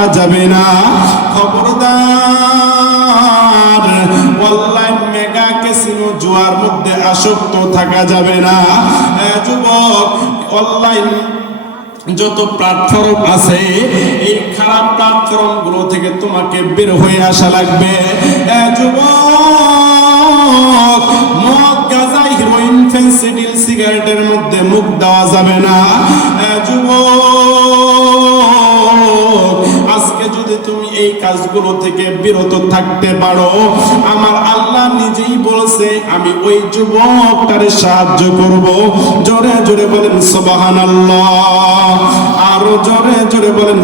করা যাবে না। খবরদার অনলাইন মেগা ক্যাসিনো জুয়ার মধ্যে আসক্ত থাকা যাবে না। যুবক অনলাইন যত প্ল্যাটফর্ম আছে, এই খারাপ প্ল্যাটফর্মগুলো থেকে তোমাকে বের হয়ে আসা লাগবে। যুবক, মদ, গাঁজা হিরোইন ফেন্সিডিল সিগারেটের মধ্যে মুখ দেওয়া যাবে না। এ যুবক এই কাজগুলো থেকে বিরত থাকতে পারো। আমার আল্লাহ নিজেই বলছে, আমি ওই যুবকটারে সাহায্য করব। জোরে জোরে বলেন সবাহান আরও জোরে জোরে বলেন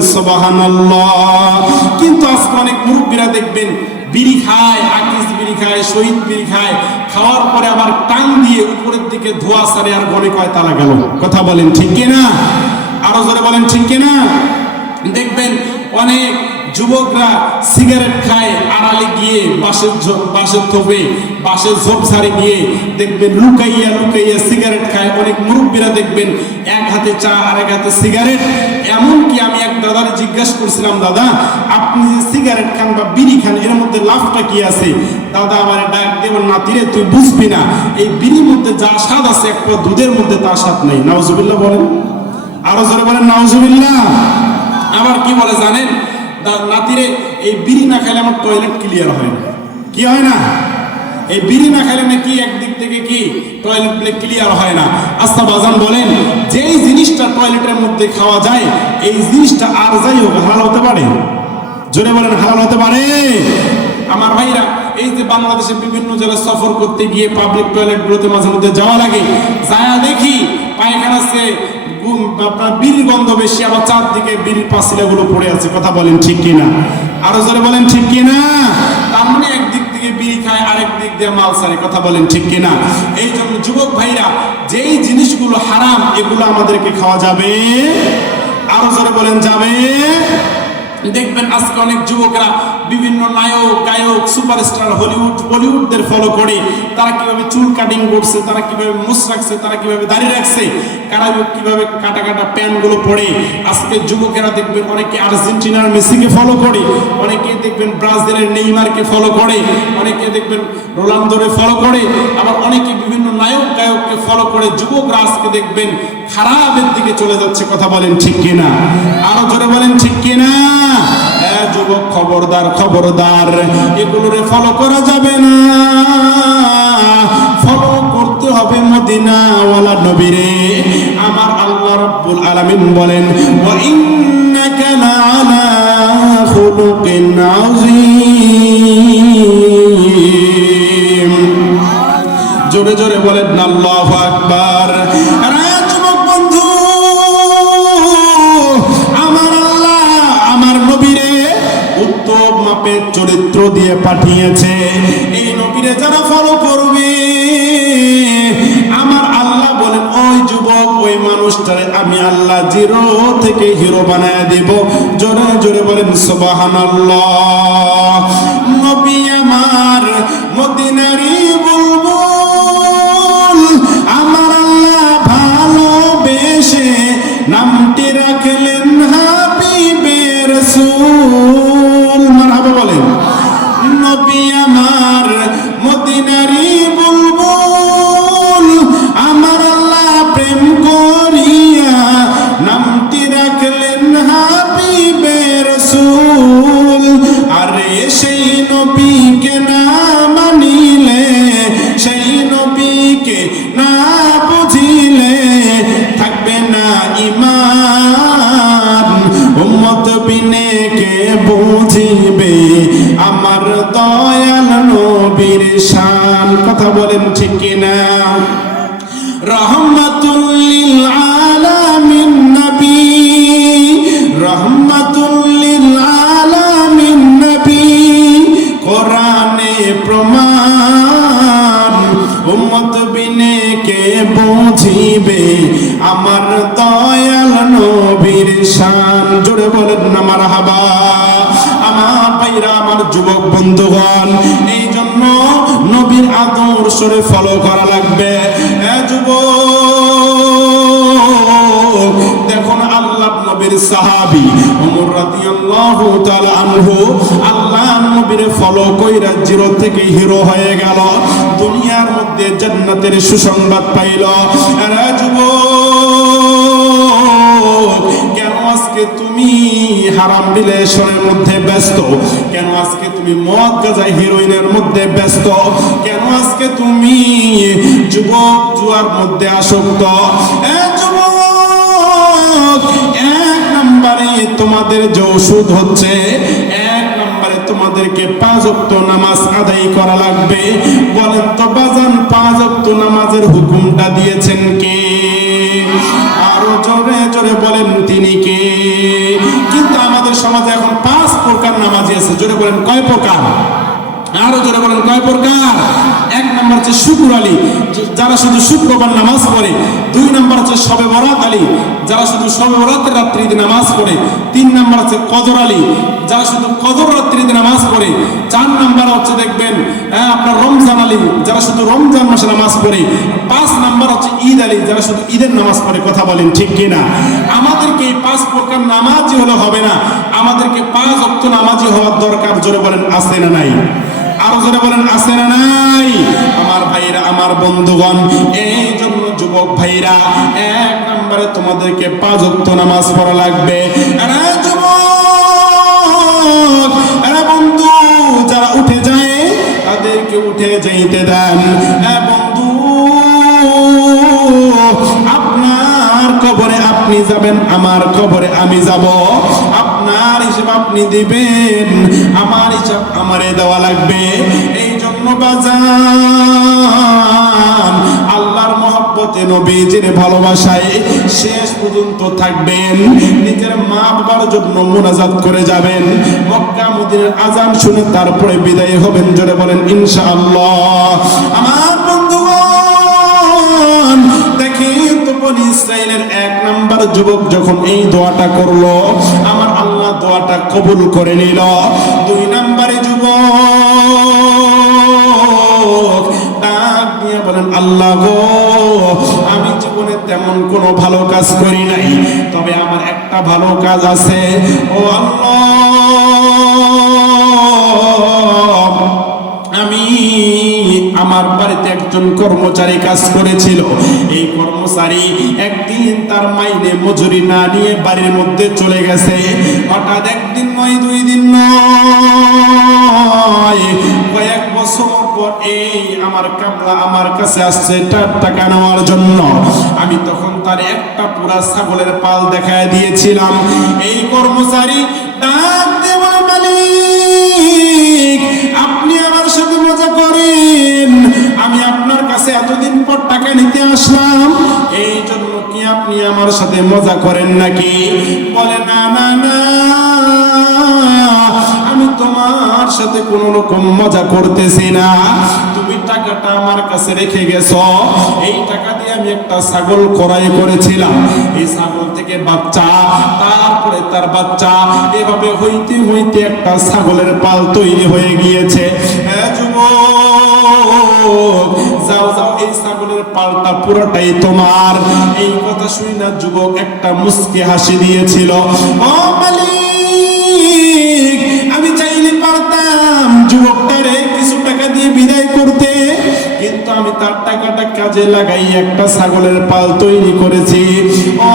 কিন্তু আজকে অনেক মুরব্বীরা দেখবেন, বিড়ি খায় আকিস বিড়ি খায়, শহীদ বিড়ি খায়, খাওয়ার পরে আবার টান দিয়ে উপরের দিকে ধোয়া সারে আর ঘরে কয় গেল। কথা বলেন ঠিক কিনা? আরও জোরে বলেন, ঠিক কিনা? দেখবেন অনেক যুবকরা সিগারেট খায়, আড়ালে গিয়ে বাসের বাসের থোপে বাসের ঝোপ ছাড়ে গিয়ে দেখবেন লুকাইয়া লুকাইয়া সিগারেট খায়। অনেক মুরব্বীরা দেখবেন এক হাতে চা আর এক হাতে সিগারেট। এমনকি আমি এক দাদার জিজ্ঞাসা করছিলাম, দাদা, আপনি যে সিগারেট খান বা বিড়ি খান, এর মধ্যে লাভটা কি আছে? দাদা আমার ডাক দেবেন নাতিরে তুই বুঝবি না। এই বিড়ির মধ্যে যা স্বাদ আছে একটা দুধের মধ্যে তা স্বাদ নেই। নাওজুবিল্লাহ বলেন। আরও জোরে বলেন, নাউজুবিল্লাহ। আবার কি বলে জানেন? দা- নাতিরে এই বিড়ি না খেলে আমার টয়লেট ক্লিয়ার হয় না। কি হয় না? এই বিড়ি না খেলে নাকি একদিক থেকে কি টয়লেট প্লে ক্লিয়ার হয় না। আস্তা বাজান বলেন, যেই জিনিসটা টয়লেটের মধ্যে খাওয়া যায়, এই জিনিসটা আর যাই হোক, হালাল হতে পারে? জোরে বলেন, হালাল হতে পারে? আমার ভাইরা, এই যে বাংলাদেশে বিভিন্ন জায়গায় সফর করতে গিয়ে পাবলিক টয়লেট গুলোতে মাঝে মধ্যে যাওয়া লাগে, যায়া দেখি পায়খানা সে আপনার বিড়ির গন্ধ বেশি আবার চারদিকে বিড়ির পাঁচিলাগুলো পড়ে আছে, কথা বলেন ঠিক কিনা? আরও জোরে বলেন ঠিক কিনা? তার মানে একদিক থেকে বিড়ি খায়, আরেক দিক দিয়ে মাল সারে, কথা বলেন ঠিক কিনা? এই জন্য যুবক ভাইরা, যেই জিনিসগুলো হারাম, এগুলো আমাদেরকে খাওয়া যাবে? আরও জোরে বলেন, যাবে? দেখবেন আজকে অনেক যুবকরা বিভিন্ন নায়ক, গায়ক, সুপারস্টার, হলিউড, বলিউডদের ফলো করে। তারা কীভাবে চুল কাটিং করছে, তারা কীভাবে মুস রাখছে, তারা কীভাবে দাড়ি রাখছে, কারা কীভাবে কাটা কাটা প্যান্টগুলো পরে। আজকে যুবকেরা দেখবেন অনেকে আর্জেন্টিনার মেসিকে ফলো করে, অনেকে দেখবেন ব্রাজিলের নেইমারকে ফলো করে, অনেকে দেখবেন রোনালদোরে ফলো করে, আবার অনেকে বিভিন্ন নায়ক, গায়ককে ফলো করে যুবকরা আজকে দেখবেন খারাপের দিকে চলে যাচ্ছে, কথা বলেন ঠিক কিনা? আরও জোরে বলেন ঠিক কিনা? যুবক খবরদার খবরদার। এগুলোরে ফলো করা যাবে না। ফলো করতে হবে মদিনাওয়ালা নবীরে। আমার আল্লাহ রাব্বুল আলামিন বলেন ওয়া ইন্নাকা লাআলা খুলুকিন আযীম। জোরে জোরে বলেন, আল্লাহু আকবার। মাপের চরিত্র দিয়ে পাঠিয়েছে। এই নবীরে যারা ফলো করবে, আমার আল্লাহ ওই যুবক, ওই মানুষটারে আমি আল্লাহ জিরো থেকে হিরো বানায় দেব। জোরে জোরে বলেন, সুবহানাল্লাহ। নবী আমার মদিনারি বলব আমার আল্লাহ ভালোবেসে নামটি রাখলেন হাবিবের সুল মারহাবা বলেন নবী আমার, মদিনারি বুলবুল। আমার আল্লাহ প্রেম করিয়া নামটি রাখলেন হাবিবের সুল আরে সেই নবীকে না নবীর শান, কথা বলেন ঠিক কিনা? রহমাতুল্লিল আলামিন নবী রহমাতুল্লিল আলামিন নবী, কোরআনে প্রমাণ, উম্মত বিনে কে বুঝিবে? আমার দয়াল নবীর শান, জোরে বলেন না মারহাবা। আমার ভাইরা, আমার যুবক বন্ধুগণ আদর্শরে ফলো করা লাগবে। দেখুন আল্লাহ নবীর সাহাবী ওমর রাদিয়াল্লাহু তাআলা আনহু আল্লাহ নবীর ফলো কইরা জিরো থেকে হিরো হয়ে গেল। দুনিয়ার মধ্যে জান্নাতের সুসংবাদ পাইল। যুবক, কেন আজকে তুমি হারাম বিলাসনের মধ্যে ব্যস্ত। কেন আজকে তুমি মদ গাজা হিরোইনের মধ্যে ব্যস্ত? কেন আজকে তুমি যুবক জুয়ার মধ্যে আসক্ত? এক নম্বরে তোমাদের যে ওষুধ হচ্ছে, এক নম্বরে তোমাদেরকে পাঁচ অক্ত নামাজ আদায় করা লাগবে। বলেন তো, বাজান, পাঁচ অক্ত নামাজের হুকুমটা দিয়েছেন কে? আরও জোরে জোরে বলেন তিনি কে? সমাজে এখন পাঁচ প্রকার নামাজি আছে। জোরে বলেন কয় প্রকার? আরও জোরে বলেন কয় প্রকার? এক নম্বর হচ্ছে শুকুর আলী যারা শুধু শুক্রবার নামাজ পড়ে। দুই নম্বর হচ্ছে সবে বরাত আলী যারা শুধু সবে বরাতের রাত্রিতে নামাজ পড়ে। তিন নম্বর হচ্ছে কদর আলী যারা শুধু কদর রাত্রিতে নামাজ পড়ে। চার নাম্বার হচ্ছে দেখবেন হ্যাঁ, আপনার রমজান আলী যারা শুধু রমজান মাসে নামাজ পড়ে। পাঁচ নাম্বার হচ্ছে ঈদ আলী যারা শুধু ঈদের নামাজ পড়ে কথা বলেন ঠিক কিনা? আমাদেরকে এই পাঁচ প্রকার নামাজি হলে হবে না। আমাদেরকে পাঁচ অক্ত নামাজি হওয়ার দরকার জোরে বলেন আছে না নাই? আরও বলেন, আছে না নাই? আমার ভাইরা, আমার বন্ধুগণ, এই জন্য যুবক ভাইরা, এক নম্বরে তোমাদেরকে নামাজ পড়া লাগবে। উঠে বন্ধু, আপনার কবরে আপনি যাবেন, আমার কবরে আমি যাব। আপনার হিসাব আপনি দিবেন। আমার হিসাব আমারে দেওয়া লাগবে। এই জন্য বাজান, আল্লাহর মহব্বতে নবীজির ভালোবাসায় শেষ পর্যন্ত থাকবেন। নিজের মা বাবার জন্য মোনাজাত করে যাবেন। মক্কা মদিনার আজান শুনে তারপরে বিদায় হবেন। জোরে বলেন, ইনশাআল্লাহ। আমার বন্ধুগণ দেখি তো বনি ইসরায়েলের এক নাম্বার যুবক যখন এই দোয়াটা করল দোয়াটা কবুল করে নিল। দুই নাম্বারে দিয়ে বলেন, আল্লাহ গো, আমি জীবনে তেমন কোনো ভালো কাজ করি নাই, তবে আমার একটা ভালো কাজ আছে। ও আল্লাহ, আমি আমার বাড়িতে একজন কর্মচারী কাজ করেছিল। এই কর্মচারী একদিন তার মাইনে মজুরি না নিয়ে বাড়ির মধ্যে চলে গেছে। হঠাৎ একদিন নয়, দুই দিন নয়, কয়েক বছর পর এই আমার কামলা আমার কাছে আসছে তার টাকা নেওয়ার জন্য। আমি তখন তার একটা পুরা ছাগলের পাল দেখায় দিয়েছিলাম। এই কর্মচারী ডাক আসলাম এই জন্য কি আপনি আমার সাথে মজা করেন নাকি? বলে, না না না, আমি তোমার সাথে কোন রকম মজা করতেছি না। তুমি টাকাটা আমার কাছে রেখে গেছো। এই টাকা দিয়ে আমি একটা ছাগল ক্রয় করেছিলাম। এই ছাগল থেকে বাচ্চা, তারপরে তার বাচ্চা, এভাবে হইতে হইতে একটা ছাগলের পাল তৈরি হয়ে গিয়েছে। যাও যাও, এই ছাগলের পুরোটাই তোমার। এই কথা না যুবক, একটা মুস্কি হাসি দিয়েছিল। আমি চাইলে পারতাম যুবকটারে কিছু টাকা দিয়ে বিদায় করতে। কিন্তু আমি তার টাকাটা কাজে লাগাই একটা ছাগলের পাল তৈরি করেছি। ও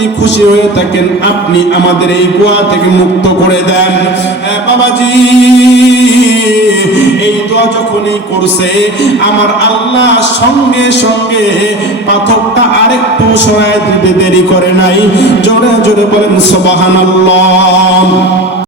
আপনি খুশি হয়ে থাকেন, আপনি আমাদের এই গোয়া থেকে মুক্ত করে দেন। বাবাজি, এই দোয়া যখনই করছে, আমার আল্লাহ সঙ্গে সঙ্গে পাথরটা আরেকটু সরাই দিতে দেরি করে নাই। জোরে জোরে বলেন সবাহান